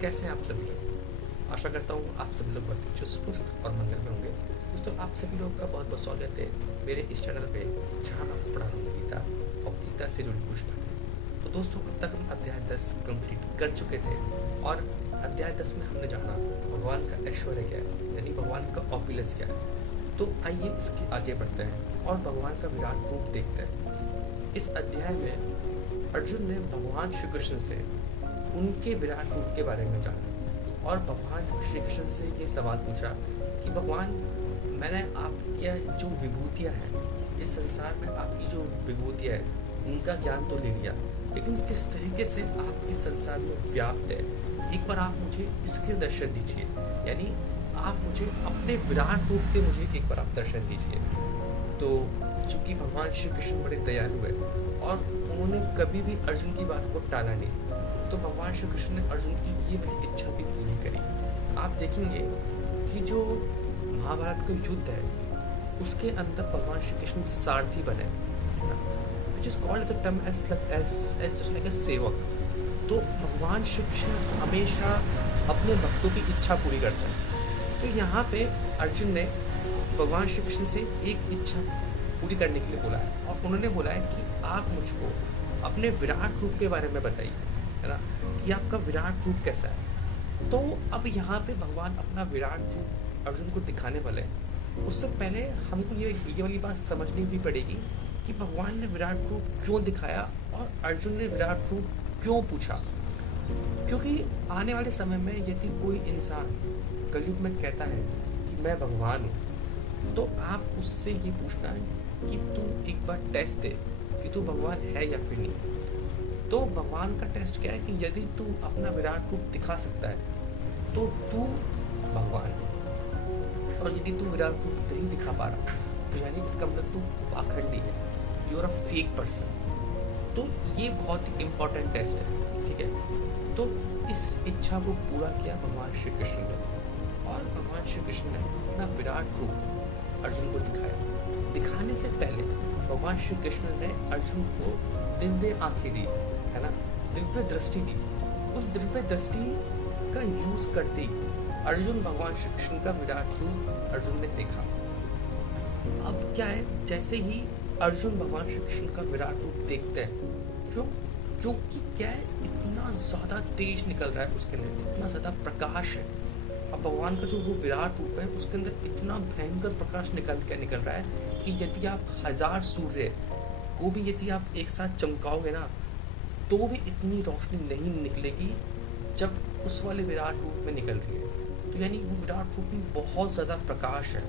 कैसे हैं आप सभी लोग। आशा करता हूँ आप सभी लोग बहुत चुस्त और मंगल में होंगे। दोस्तों, आप सभी लोग का बहुत बहुत स्वागत है मेरे इस चैनल पे, जहाँ मैं आपको पढ़ा रहा हूँ गीता और गीता से जुड़ी कुछ बातें। तो दोस्तों, अब तक हम अध्याय 10 कंप्लीट कर चुके थे और अध्याय 10 में हमने जाना भगवान का ऐश्वर्य क्या है, यानी भगवान का ऑपुलेंस क्या है। तो आइए इसके आगे बढ़ते हैं और भगवान का विराट रूप देखते हैं। इस अध्याय में अर्जुन ने भगवान श्री कृष्ण से उनके विराट रूप के बारे में जाना और भगवान श्री कृष्ण से ये सवाल पूछा कि भगवान, मैंने आपकी जो विभूतियाँ हैं इस संसार में, आपकी जो विभूतियाँ हैं उनका ज्ञान तो ले लिया, लेकिन किस तरीके से आप इस संसार में व्याप्त है, एक बार आप मुझे इसके दर्शन दीजिए। यानी आप मुझे अपने विराट रूप के मुझे एक बार आप दर्शन दीजिए। तो चूंकि भगवान श्री कृष्ण बड़े दयालु है और उन्होंने कभी भी अर्जुन की बात को टाला नहीं, तो भगवान श्री कृष्ण ने अर्जुन की ये बड़ी इच्छा भी पूरी करी। आप देखेंगे कि जो महाभारत का युद्ध है उसके अंदर भगवान श्री कृष्ण सारथी बने, which is called as a term as just like a सेवक। तो भगवान श्री कृष्ण हमेशा अपने भक्तों की इच्छा पूरी करते हैं। तो यहाँ पे अर्जुन ने भगवान श्री कृष्ण से एक इच्छा पूरी करने के लिए बोला है और उन्होंने बोला है कि आप मुझको अपने विराट रूप के बारे में बताइए, है ना, कि आपका विराट रूप कैसा है। तो अब यहाँ पे भगवान अपना विराट रूप अर्जुन को दिखाने वाले हैं। उससे पहले हमको ये वाली बात समझनी भी पड़ेगी कि भगवान ने विराट रूप क्यों दिखाया और अर्जुन ने विराट रूप क्यों पूछा। क्योंकि आने वाले समय में यदि कोई इंसान कलयुग में कहता है कि मैं भगवान हूँ, तो आप उससे ये पूछना है कि तू एक बार टेस्ट दे कि तू भगवान है या फिर नहीं। तो भगवान का टेस्ट क्या है कि यदि तू अपना विराट रूप दिखा सकता है तो तू भगवान है, और यदि तू विराट रूप नहीं दिखा पा रहा तो यानी इसका मतलब तू पाखंडी है, you are a fake person. तो ये बहुत ही इम्पोर्टेंट टेस्ट है, ठीक है। तो इस इच्छा को पूरा किया भगवान श्री कृष्ण ने और भगवान श्री कृष्ण ने अपना विराट रूप अर्जुन को दिखाया। दिखाने से पहले भगवान श्री कृष्ण ने अर्जुन को दिव्य आंखें दी, है ना, दिव्य दृष्टि दी। उस दिव्य दृष्टि का यूज करते ही अर्जुन भगवान श्री कृष्ण का विराट रूप अर्जुन ने देखा। अब क्या है, जैसे ही अर्जुन भगवान श्री कृष्ण का विराट रूप देखते हैं, जो कि क्या है, इतना ज्यादा तेज निकल रहा है उसके अंदर, इतना ज्यादा प्रकाश है। अब भगवान का जो वो विराट रूप है उसके अंदर इतना भयंकर प्रकाश निकल रहा है कि यदि आप 1000 सूर्य को भी यदि आप एक साथ चमकाओगे ना, तो भी इतनी रोशनी नहीं निकलेगी जब उस वाले विराट रूप में निकल रही है। तो यानी वो विराट रूप में बहुत ज़्यादा प्रकाश है,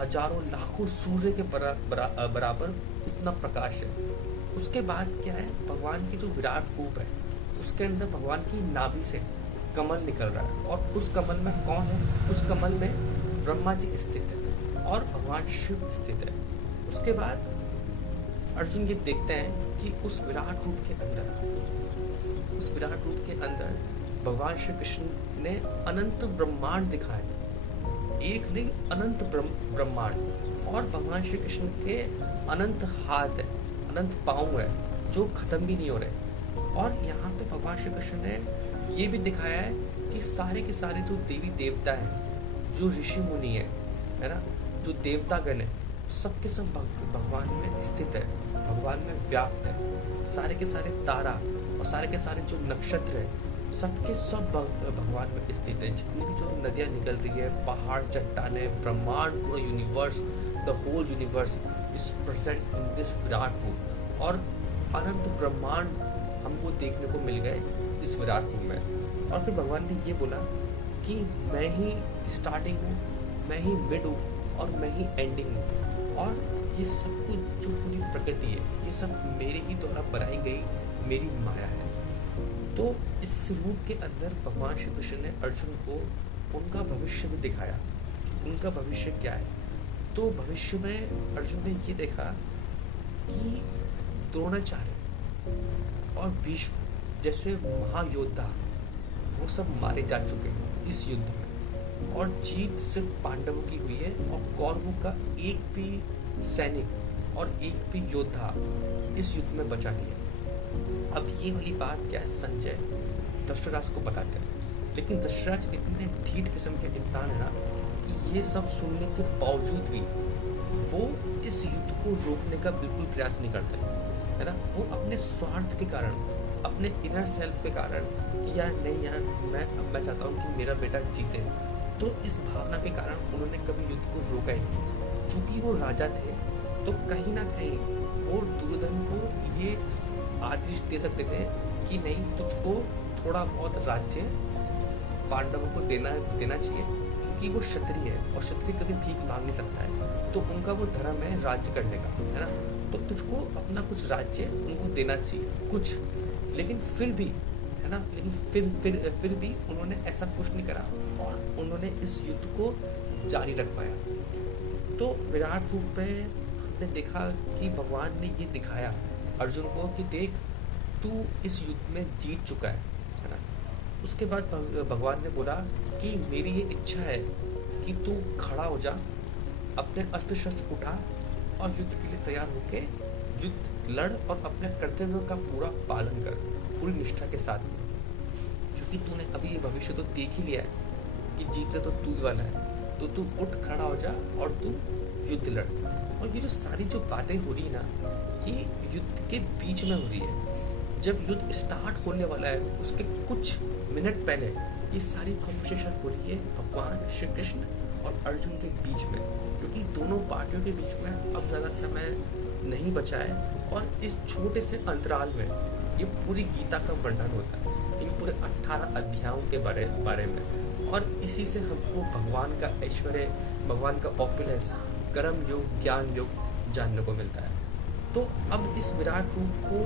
हजारों लाखों सूर्य के बराबर इतना प्रकाश है। उसके बाद क्या है, भगवान की जो विराट रूप है उसके अंदर भगवान की नाभि से कमल निकल रहा है और उस कमल में कौन है, उस कमल में ब्रह्मा जी स्थित है और भगवान शिव स्थित है। उसके बाद अर्जुन ये देखते हैं कि उस विराट रूप के अंदर भगवान श्री कृष्ण ने अनंत ब्रह्मांड दिखाए, एक नहीं अनंत ब्रह्मांड। और भगवान श्री कृष्ण के अनंत हाथ है, अनंत पाँव है जो खत्म भी नहीं हो रहे। और यहाँ पे भगवान श्री कृष्ण ने ये भी दिखाया है कि सारे के सारे जो देवी देवता हैं, जो ऋषि मुनि है ना, जो देवतागण है, सबके सब भगवान में स्थित है, भगवान में व्याप्त है। सारे के सारे तारा और सारे के सारे जो नक्षत्र है सबके सब भगवान में स्थित है। जितनी भी जो नदियाँ निकल रही है, पहाड़, चट्टाने, ब्रह्मांड, पूरा universe, the whole universe is present in this विराट रूप। और अनंत ब्रह्मांड हमको देखने को मिल गए इस विराट रूप में। और फिर भगवान ने ये बोला कि मैं ही स्टार्टिंग हूँ, मैं ही मिड हूँ और मैं ही एंडिंग हूँ, और ये सब कुछ जो पूरी प्रकृति है ये सब मेरे ही द्वारा बनाई गई मेरी माया है। तो इस रूप के अंदर भगवान श्री कृष्ण ने अर्जुन को उनका भविष्य भी दिखाया कि उनका भविष्य क्या है। तो भविष्य में अर्जुन ने ये देखा कि द्रोणाचार्य और भीष्म जैसे महायोद्धा वो सब मारे जा चुके हैं इस युद्ध में, और जीत सिर्फ पांडवों की हुई है और कौरवों का एक भी सैनिक और एक भी योद्धा इस युद्ध में बचा नहीं है। अब ये वाली बात क्या है, संजय धृतराष्ट्र को बताते हैं लेकिन दशरथ इतने ढीठ किस्म के इंसान है ना कि ये सब सुनने के बावजूद भी वो इस युद्ध को रोकने का बिल्कुल प्रयास नहीं करते, है ना। वो अपने स्वार्थ के कारण, अपने इनर सेल्फ के कारण कि यार नहीं यार मैं चाहता हूँ कि मेरा बेटा जीते, तो इस भावना के कारण उन्होंने कभी युद्ध को रोका ही नहीं। चूंकि वो राजा थे तो कहीं ना कहीं वो दुर्योधन को ये आदेश दे सकते थे कि नहीं, तुझको थोड़ा बहुत राज्य पांडवों को देना चाहिए, क्योंकि वो क्षत्रिय है और क्षत्रिय कभी भीख मांग नहीं सकता है, तो उनका वो धर्म है राज्य करने का, है ना। तो तुझको अपना कुछ राज्य उनको देना चाहिए कुछ, लेकिन फिर भी, है ना, लेकिन फिर भी उन्होंने ऐसा कुछ नहीं करा और उन्होंने इस युद्ध को जारी रख पाया। तो विराट रूप में हमने देखा कि भगवान ने ये दिखाया अर्जुन को कि देख तू इस युद्ध में जीत चुका है ना। उसके बाद भगवान ने बोला कि मेरी ये इच्छा है कि तू खड़ा हो जा, अपने अस्त्र शस्त्र उठा और युद्ध के लिए तैयार होके युद्ध लड़ और अपने कर्तव्यों का पूरा पालन कर पूरी निष्ठा के साथ, क्योंकि तूने अभी ये भविष्य तो देख ही लिया है कि जीतने तो तू ही वाला है, तो तू उठ खड़ा हो जा और तू युद्ध लड़। और ये जो सारी जो बातें हो रही है ना, ये युद्ध के बीच में हो रही है। जब युद्ध स्टार्ट होने वाला है उसके कुछ मिनट पहले ये सारी कॉन्वर्सेशन हो रही है भगवान श्री कृष्ण और अर्जुन के बीच में, क्योंकि दोनों पार्टियों के बीच में अब ज़्यादा समय नहीं बचा है और इस छोटे से अंतराल में ये पूरी गीता का वर्णन होता है, इन पूरे 18 अध्यायों के बारे में। और इसी से हमको भगवान का ऐश्वर्य, भगवान का ऑपुलेंस, कर्म योग, ज्ञान योग जानने को मिलता है। तो अब इस विराट रूप को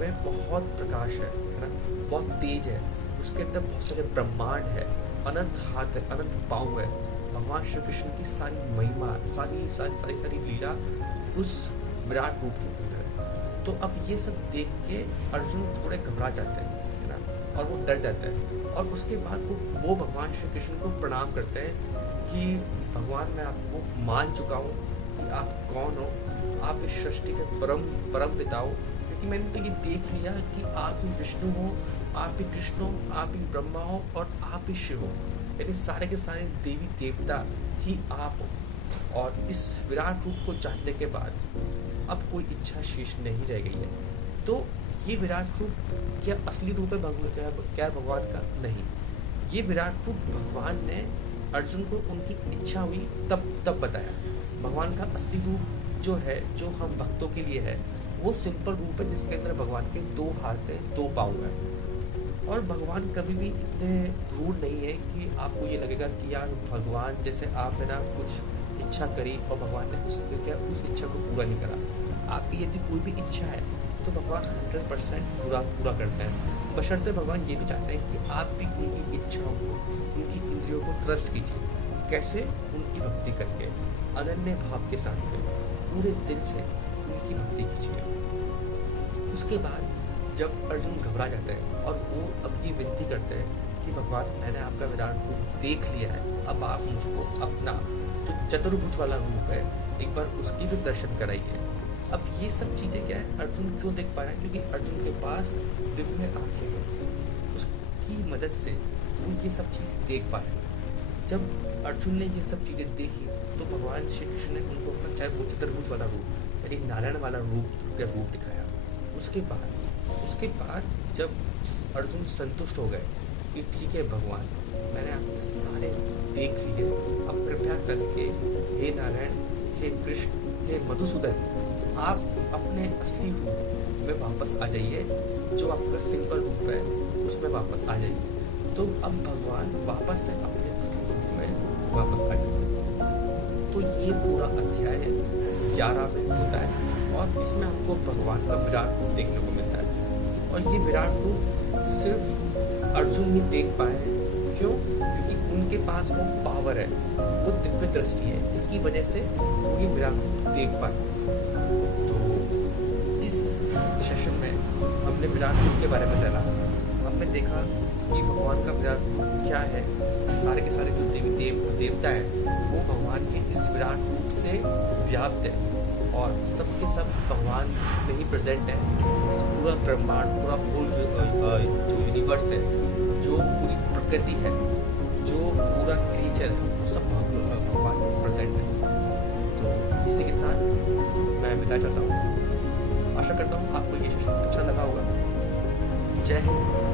में बहुत प्रकाश है ना, बहुत तेज है, उसके अंदर बहुत सारे ब्रह्मांड है, अनंत हाथ है, अनंत पाँव है, भगवान श्री कृष्ण की सारी महिमा, सारी लीला उस विराट रूप के अंदर है। तो अब ये सब देख के अर्जुन थोड़े घबरा जाते हैं, है ना, और वो डर जाते हैं। और उसके बाद वो भगवान श्री कृष्ण को प्रणाम करते हैं कि भगवान मैं आपको मान चुका हूँ कि आप कौन हो, आप इस सृष्टि के परम पिता हो, क्योंकि मैंने तो ये देख लिया कि आप ही विष्णु हो, आप ही कृष्ण हो, आप ही ब्रह्मा हो और आप ही शिव हो, यानी सारे के सारे देवी देवता ही आप हो। और इस विराट रूप को जानने के बाद अब कोई इच्छा शेष नहीं रह गई है। तो ये विराट रूप क्या असली रूप है क्या भगवान का? नहीं, ये विराट रूप भगवान ने अर्जुन को उनकी इच्छा हुई तब बताया। भगवान का असली रूप जो है, जो हम भक्तों के लिए है, वो सिंपल रूप है जिसके अंदर भगवान के 2 हाथ है, 2 पाँव है। और भगवान कभी भी इतने रूड नहीं है कि आपको ये लगेगा कि यार भगवान जैसे आप है ना कुछ इच्छा करी और भगवान ने उस इच्छा को पूरा नहीं करा। आपकी यदि कोई भी इच्छा है तो भगवान 100% पूरा करते हैं, बशर्ते भगवान ये भी चाहते हैं कि आप भी उनकी इच्छाओं को, उनकी इंद्रियों को ट्रस्ट कीजिए। कैसे? उनकी भक्ति करके, अनन्य भाव के साथ में पूरे दिल से उनकी भक्ति कीजिए। उसके बाद जब अर्जुन घबरा जाते हैं और वो अब ये विनती करते हैं कि भगवान मैंने आपका विराट रूप देख लिया है, अब आप मुझको अपना जो चतुर्भुज वाला रूप है एक बार उसकी भी दर्शन कराइए। अब ये सब चीज़ें क्या है, अर्जुन क्यों देख पा रहे हैं? क्योंकि अर्जुन के पास दिव्य आंखें हैं, उसकी मदद से वो ये सब चीज़ देख पा रहे हैं। जब अर्जुन ने ये सब चीज़ें देखी तो भगवान श्री कृष्ण ने उनको अपना चाहे वो चतुर्भुज वाला रूप यानी नारायण वाला रूप दिखाया। उसके बाद जब अर्जुन संतुष्ट हो गए कि ठीक है भगवान, मैंने आपके सारे देख लिए, अब कृपया करके हे नारायण, हे कृष्ण, हे मधुसूदन, आप अपने असली रूप में वापस आ जाइए, जो आपका सिंपल रूप है उसमें वापस आ जाइए। तो अब भगवान वापस से अपने असली रूप में वापस आ जाइए। तो ये पूरा अध्याय 11 में होता है और इसमें आपको भगवान का विराट रूप देखने को मिलता है। और ये विराट रूप सिर्फ अर्जुन ही देख पाए हैं। क्यों? क्योंकि उनके पास वो पावर है, वो दिव्य दृष्टि है, इसकी वजह से वो ये विराट रूप देख पाए। तो इस सेशन में हमने विराट रूप के बारे में जाना, हमने देखा कि भगवान का विराट रूप क्या है। सारे के सारे जो देवता है वो भगवान के इस विराट रूप से व्याप्त है और सबके सब भगवान में ही प्रेजेंट है। पूरा ब्रह्मांड, पूरा होल जो यूनिवर्स है, जो पूरी गति है, जो पूरा क्रिएचर है, वो सब भगवान में प्रेजेंट है। तो इसी के साथ मैं विदा चाहता हूँ। आशा करता हूँ आपको ये सेशन अच्छा लगा होगा। जय हिंद।